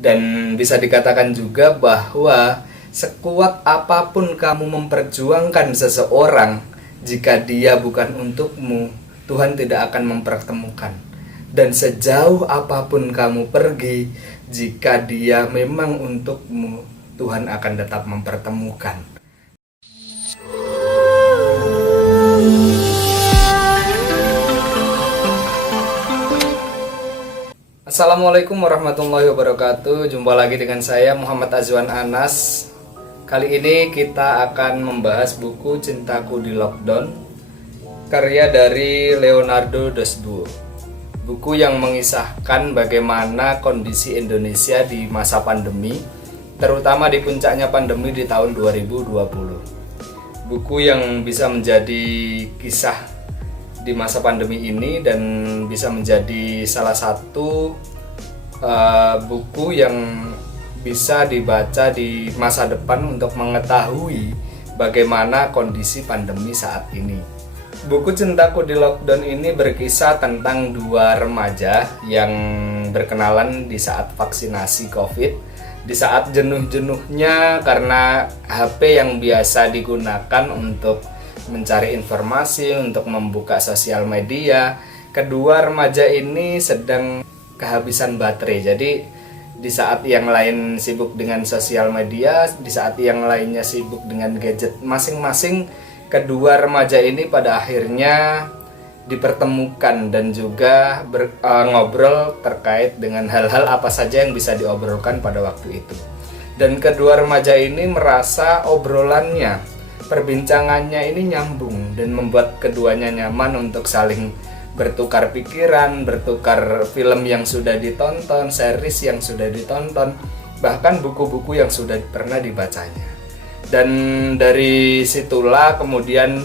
Dan bisa dikatakan juga bahwa sekuat apapun kamu memperjuangkan seseorang, jika dia bukan untukmu, Tuhan tidak akan mempertemukan. Dan sejauh apapun kamu pergi, jika dia memang untukmu, Tuhan akan tetap mempertemukan. Assalamualaikum warahmatullahi wabarakatuh. Jumpa lagi dengan saya Muhammad Azwan Anas. Kali ini kita akan membahas buku Cintaku di Lockdown, karya dari Leonardo dos Buo. Buku yang mengisahkan bagaimana kondisi Indonesia di masa pandemi, terutama di puncaknya pandemi di tahun 2020. Buku yang bisa menjadi kisah di masa pandemi ini dan bisa menjadi salah satu buku yang bisa dibaca di masa depan untuk mengetahui bagaimana kondisi pandemi saat ini. Buku Cintaku di Lockdown ini berkisah tentang dua remaja yang berkenalan di saat vaksinasi COVID, di saat jenuh-jenuhnya karena HP yang biasa digunakan untuk mencari informasi, untuk membuka sosial media. Kedua remaja ini sedang kehabisan baterai. Jadi di saat yang lain sibuk dengan sosial media, di saat yang lainnya sibuk dengan gadget masing-masing, kedua remaja ini pada akhirnya dipertemukan dan juga ngobrol terkait dengan hal-hal apa saja yang bisa diobrolkan pada waktu itu. Dan kedua remaja ini merasa obrolannya, perbincangannya ini nyambung dan membuat keduanya nyaman untuk saling bertukar pikiran, bertukar film yang sudah ditonton, series yang sudah ditonton, bahkan buku-buku yang sudah pernah dibacanya. Dan dari situlah kemudian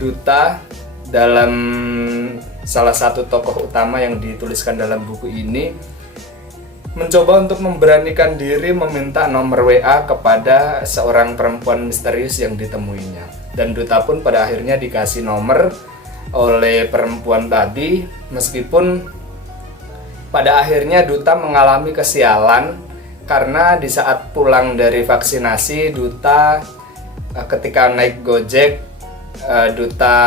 Duta, dalam salah satu tokoh utama yang dituliskan dalam buku ini, mencoba untuk memberanikan diri meminta nomor WA kepada seorang perempuan misterius yang ditemuinya. Dan Duta pun pada akhirnya dikasih nomor oleh perempuan tadi, meskipun pada akhirnya Duta mengalami kesialan karena di saat pulang dari vaksinasi, Duta ketika naik Gojek, Duta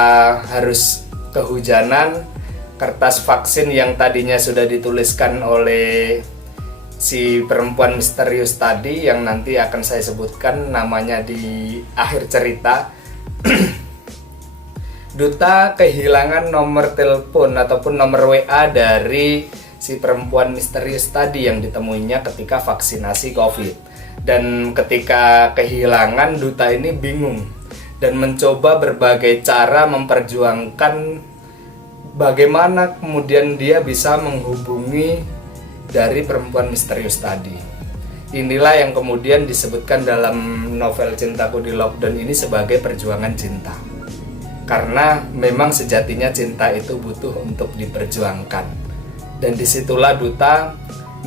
harus kehujanan. Kertas vaksin yang tadinya sudah dituliskan oleh si perempuan misterius tadi, yang nanti akan saya sebutkan namanya di akhir cerita, Duta kehilangan nomor telepon ataupun nomor WA dari si perempuan misterius tadi yang ditemuinya ketika vaksinasi COVID. Dan ketika kehilangan, Duta ini bingung dan mencoba berbagai cara memperjuangkan bagaimana kemudian dia bisa menghubungi dari perempuan misterius tadi. Inilah yang kemudian disebutkan dalam novel Cintaku di Lockdown ini sebagai perjuangan cinta. Karena memang sejatinya cinta itu butuh untuk diperjuangkan. Dan disitulah Duta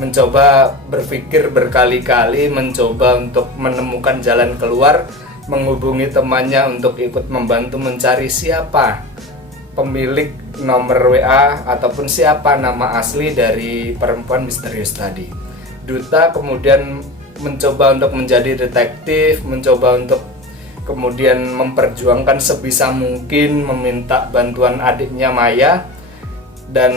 mencoba berpikir berkali-kali, mencoba untuk menemukan jalan keluar, menghubungi temannya untuk ikut membantu mencari siapa pemilik nomor WA ataupun siapa nama asli dari perempuan misterius tadi. Duta kemudian mencoba untuk menjadi detektif, mencoba untuk kemudian memperjuangkan sebisa mungkin meminta bantuan adiknya Maya, dan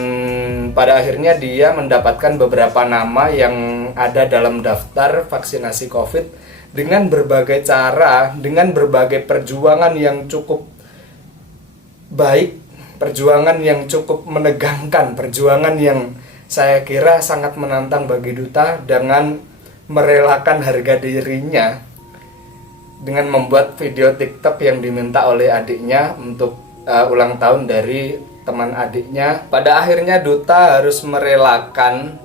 pada akhirnya dia mendapatkan beberapa nama yang ada dalam daftar vaksinasi COVID dengan berbagai cara, dengan berbagai perjuangan yang cukup baik, perjuangan yang cukup menegangkan, perjuangan yang saya kira sangat menantang bagi Duta dengan merelakan harga dirinya dengan membuat video TikTok yang diminta oleh adiknya untuk ulang tahun dari teman adiknya. Pada akhirnya Duta harus merelakan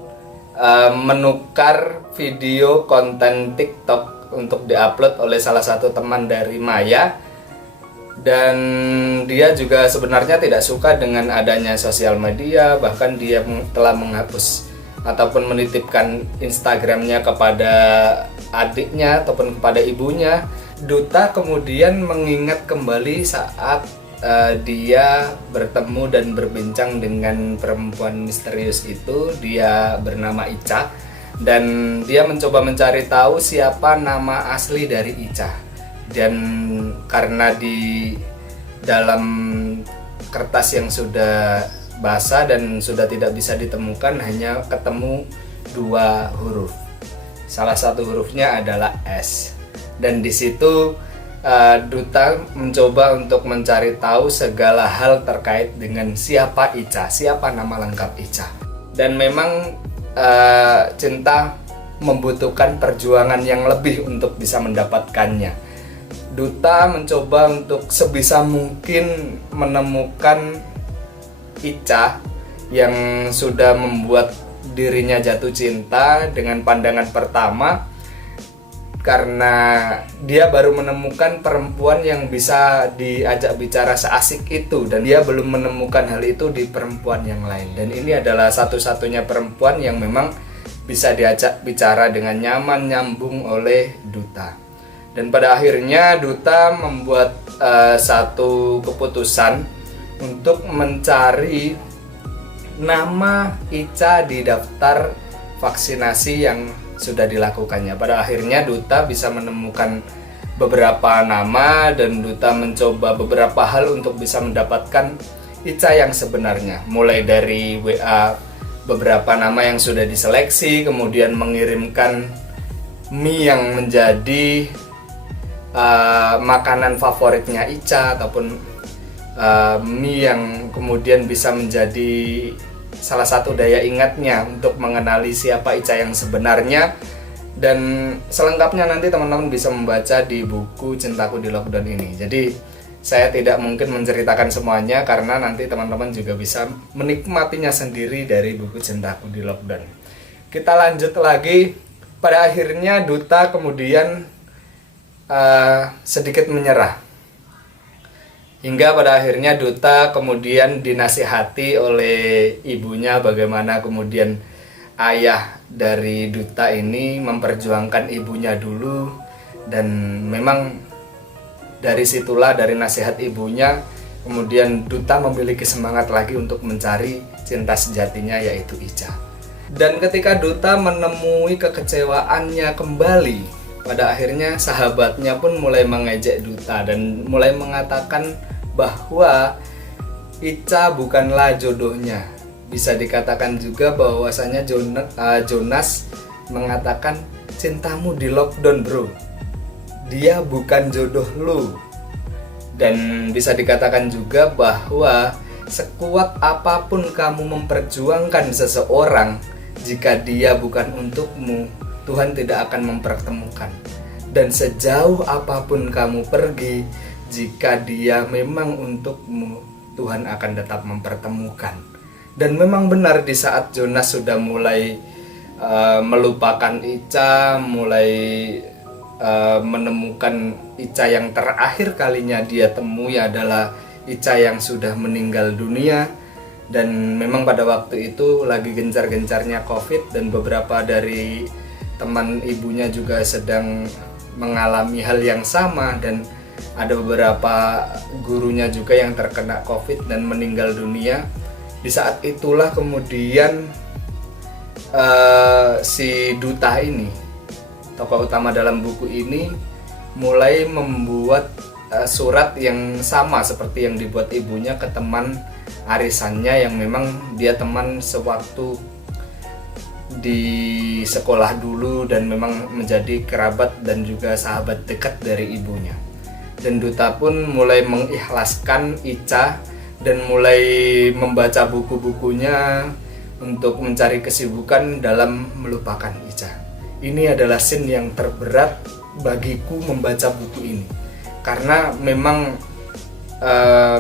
menukar video konten TikTok untuk diupload oleh salah satu teman dari Maya. Dan dia juga sebenarnya tidak suka dengan adanya sosial media, bahkan dia telah menghapus ataupun menitipkan Instagramnya kepada adiknya ataupun kepada ibunya. Duta kemudian mengingat kembali saat dia bertemu dan berbincang dengan perempuan misterius itu. Dia bernama Ica, dan dia mencoba mencari tahu siapa nama asli dari Ica. Dan karena di dalam kertas yang sudah basah dan sudah tidak bisa ditemukan, hanya ketemu 2 huruf. Salah satu hurufnya adalah S. Dan di situ Duta mencoba untuk mencari tahu segala hal terkait dengan siapa Ica, siapa nama lengkap Ica. Dan memang Cinta membutuhkan perjuangan yang lebih untuk bisa mendapatkannya. Duta mencoba untuk sebisa mungkin menemukan Ica yang sudah membuat dirinya jatuh cinta dengan pandangan pertama, karena dia baru menemukan perempuan yang bisa diajak bicara seasik itu, dan dia belum menemukan hal itu di perempuan yang lain. Dan ini adalah satu-satunya perempuan yang memang bisa diajak bicara dengan nyaman, nyambung oleh Duta. Dan pada akhirnya Duta membuat satu keputusan untuk mencari nama Ica di daftar vaksinasi yang sudah dilakukannya. Pada akhirnya Duta bisa menemukan beberapa nama, dan Duta mencoba beberapa hal untuk bisa mendapatkan Ica yang sebenarnya. Mulai dari WA beberapa nama yang sudah diseleksi, kemudian mengirimkan mie yang menjadi makanan favoritnya Ica, ataupun mie yang kemudian bisa menjadi salah satu daya ingatnya untuk mengenali siapa Ica yang sebenarnya. Dan selengkapnya nanti teman-teman bisa membaca di buku Cintaku di Lockdown ini. Jadi saya tidak mungkin menceritakan semuanya karena nanti teman-teman juga bisa menikmatinya sendiri dari buku Cintaku di Lockdown. Kita lanjut lagi. Pada akhirnya Duta kemudian sedikit menyerah. Hingga pada akhirnya Duta kemudian dinasihati oleh ibunya bagaimana kemudian ayah dari Duta ini memperjuangkan ibunya dulu. Dan memang dari situlah, dari nasihat ibunya, kemudian Duta memiliki semangat lagi untuk mencari cinta sejatinya, yaitu Ica. Dan ketika Duta menemui kekecewaannya kembali, pada akhirnya sahabatnya pun mulai mengejek Duta dan mulai mengatakan bahwa Ica bukanlah jodohnya. Bisa dikatakan juga bahwasanya Jonas mengatakan, cintamu di lockdown bro, dia bukan jodoh lu. Dan bisa dikatakan juga bahwa sekuat apapun kamu memperjuangkan seseorang, jika dia bukan untukmu, Tuhan tidak akan mempertemukan. Dan sejauh apapun kamu pergi, jika dia memang untukmu, Tuhan akan tetap mempertemukan. Dan memang benar, di saat Jonas sudah mulai melupakan Ica, mulai menemukan Ica yang terakhir kalinya dia temui adalah Ica yang sudah meninggal dunia. Dan memang pada waktu itu lagi gencar-gencarnya COVID, dan beberapa dari teman ibunya juga sedang mengalami hal yang sama, dan ada beberapa gurunya juga yang terkena COVID dan meninggal dunia. Di saat itulah kemudian si Duta ini, tokoh utama dalam buku ini, mulai membuat surat yang sama seperti yang dibuat ibunya ke teman arisannya yang memang dia teman sewaktu di sekolah dulu, dan memang menjadi kerabat dan juga sahabat dekat dari ibunya. Dan Duta pun mulai mengikhlaskan Ica dan mulai membaca buku-bukunya untuk mencari kesibukan dalam melupakan Ica. Ini adalah scene yang terberat bagiku membaca buku ini, karena memang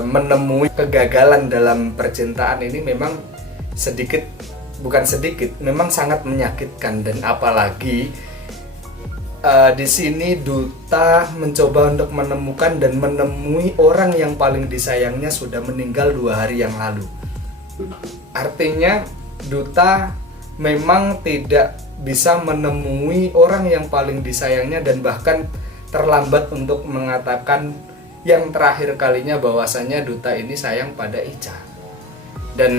menemui kegagalan dalam percintaan ini memang bukan sedikit, memang sangat menyakitkan. Dan apalagi di sini Duta mencoba untuk menemukan dan menemui orang yang paling disayangnya sudah meninggal 2 hari yang lalu. Artinya Duta memang tidak bisa menemui orang yang paling disayangnya, dan bahkan terlambat untuk mengatakan yang terakhir kalinya bahwasanya Duta ini sayang pada Ica. Dan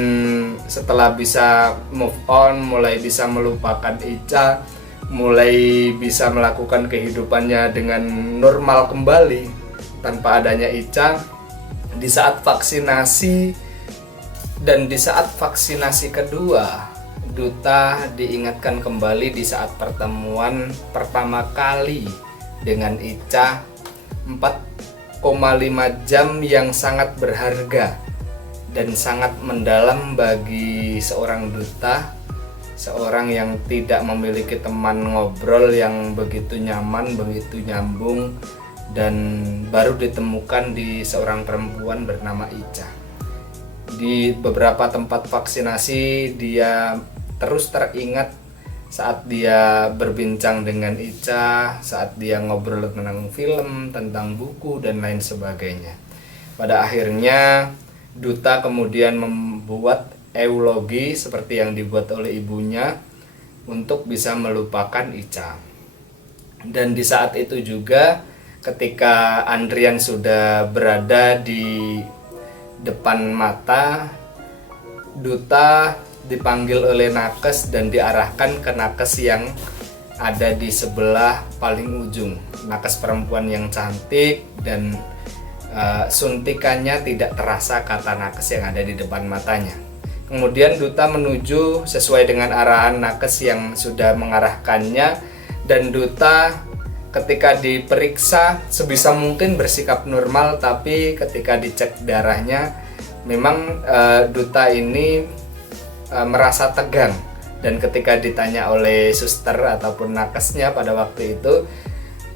setelah bisa move on, mulai bisa melupakan Ica, mulai bisa melakukan kehidupannya dengan normal kembali tanpa adanya Ica, di saat vaksinasi dan di saat vaksinasi kedua, Duta diingatkan kembali di saat pertemuan pertama kali dengan Ica, 4,5 jam yang sangat berharga dan sangat mendalam bagi seorang Duta, seorang yang tidak memiliki teman ngobrol yang begitu nyaman, begitu nyambung, dan baru ditemukan di seorang perempuan bernama Ica. Di beberapa tempat vaksinasi dia terus teringat saat dia berbincang dengan Ica, saat dia ngobrol tentang film, tentang buku, dan lain sebagainya. Pada akhirnya Duta kemudian membuat eulogi seperti yang dibuat oleh ibunya untuk bisa melupakan Ica. Dan di saat itu juga ketika Andrian sudah berada di depan mata, Duta dipanggil oleh nakes dan diarahkan ke nakes yang ada di sebelah paling ujung, nakes perempuan yang cantik, dan suntikannya tidak terasa kata nakes yang ada di depan matanya. Kemudian Duta menuju sesuai dengan arahan nakes yang sudah mengarahkannya, dan Duta ketika diperiksa sebisa mungkin bersikap normal, tapi ketika dicek darahnya memang Duta ini merasa tegang. Dan ketika ditanya oleh suster ataupun nakesnya pada waktu itu,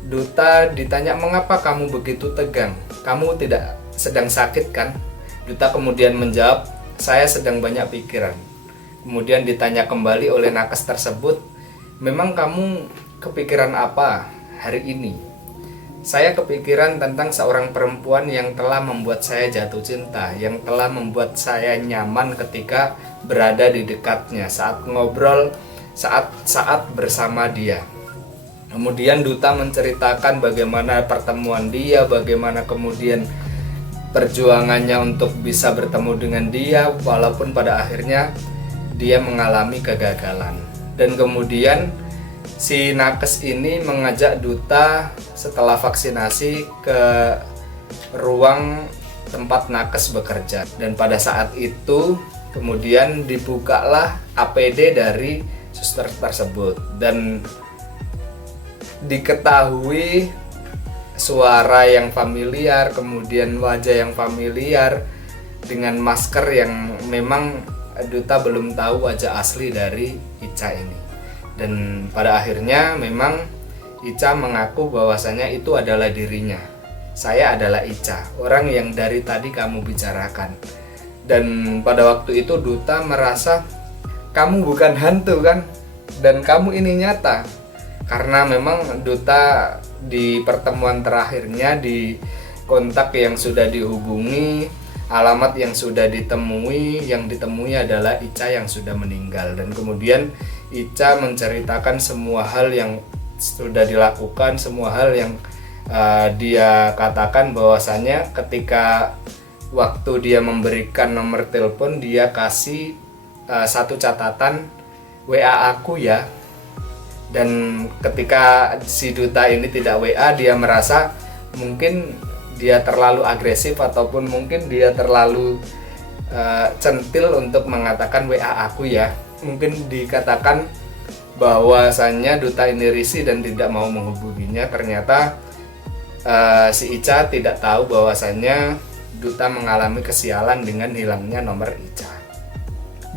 Duta ditanya, "Mengapa kamu begitu tegang? Kamu tidak sedang sakit kan?" Duta kemudian menjawab, "Saya sedang banyak pikiran." Kemudian ditanya kembali oleh nakes tersebut, "Memang kamu kepikiran apa hari ini?" "Saya kepikiran tentang seorang perempuan yang telah membuat saya jatuh cinta, yang telah membuat saya nyaman ketika berada di dekatnya, saat ngobrol, saat bersama dia." Kemudian Duta menceritakan bagaimana pertemuan dia, bagaimana kemudian perjuangannya untuk bisa bertemu dengan dia, walaupun pada akhirnya dia mengalami kegagalan. Dan kemudian si nakes ini mengajak Duta setelah vaksinasi ke ruang tempat nakes bekerja. Dan pada saat itu kemudian dibukalah APD dari suster tersebut, dan diketahui suara yang familiar, kemudian wajah yang familiar, dengan masker yang memang Duta belum tahu wajah asli dari Ica ini. Dan pada akhirnya memang Ica mengaku bahwasanya itu adalah dirinya. "Saya adalah Ica, orang yang dari tadi kamu bicarakan." Dan pada waktu itu Duta merasa, "Kamu bukan hantu kan? Dan kamu ini nyata." Karena memang Duta di pertemuan terakhirnya, di kontak yang sudah dihubungi, alamat yang sudah ditemui, yang ditemui adalah Ica yang sudah meninggal. Dan kemudian Ica menceritakan semua hal yang sudah dilakukan, semua hal yang dia katakan, bahwasanya ketika waktu dia memberikan nomor telepon, dia kasih satu catatan, "WA aku ya." Dan ketika si Duta ini tidak WA, dia merasa mungkin dia terlalu agresif ataupun mungkin dia terlalu centil untuk mengatakan "WA aku ya." Mungkin dikatakan bahwasannya Duta ini risih dan tidak mau menghubunginya. Ternyata si Ica tidak tahu bahwasannya Duta mengalami kesialan dengan hilangnya nomor Ica.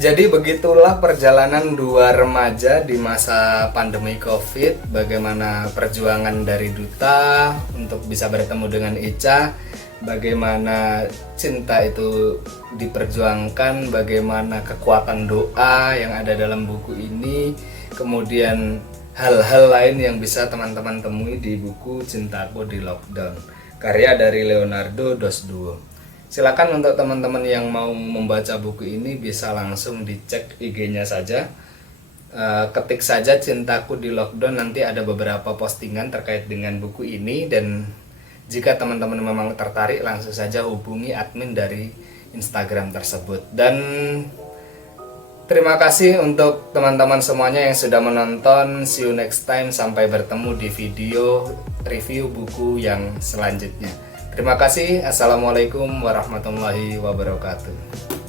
Jadi begitulah perjalanan dua remaja di masa pandemi Covid, bagaimana perjuangan dari Duta untuk bisa bertemu dengan Ica, bagaimana cinta itu diperjuangkan, bagaimana kekuatan doa yang ada dalam buku ini, kemudian hal-hal lain yang bisa teman-teman temui di buku Cintaku di Lockdown, karya dari Leonardo Dos Duo. Silakan untuk teman-teman yang mau membaca buku ini bisa langsung dicek IG-nya saja. Ketik saja Cintaku di Lockdown, nanti ada beberapa postingan terkait dengan buku ini. Dan jika teman-teman memang tertarik, langsung saja hubungi admin dari Instagram tersebut. Dan terima kasih untuk teman-teman semuanya yang sudah menonton. See you next time, sampai bertemu di video review buku yang selanjutnya. Terima kasih. Assalamualaikum warahmatullahi wabarakatuh.